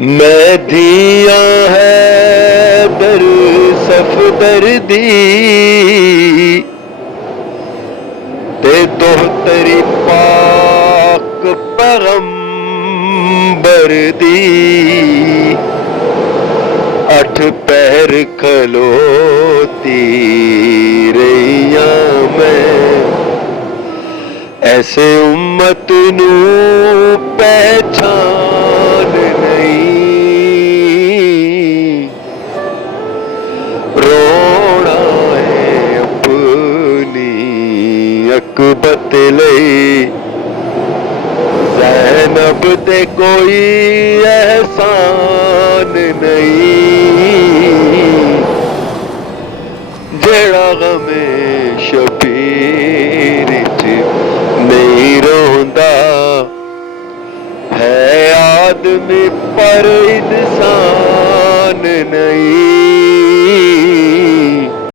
मैं धिया है दर सफदर दी ते दोहतरी पाक पैगंबर दी अठ पैर खलोती रहिया मैं ऐसे उम्मत नू पहचान नहीं रोना है अपनी अकबत लई ज़ैनब ते कोई एहसान नहीं जेड़ा गमे शबीर च नहीं रोंदा है आदमी पर इंसान नहीं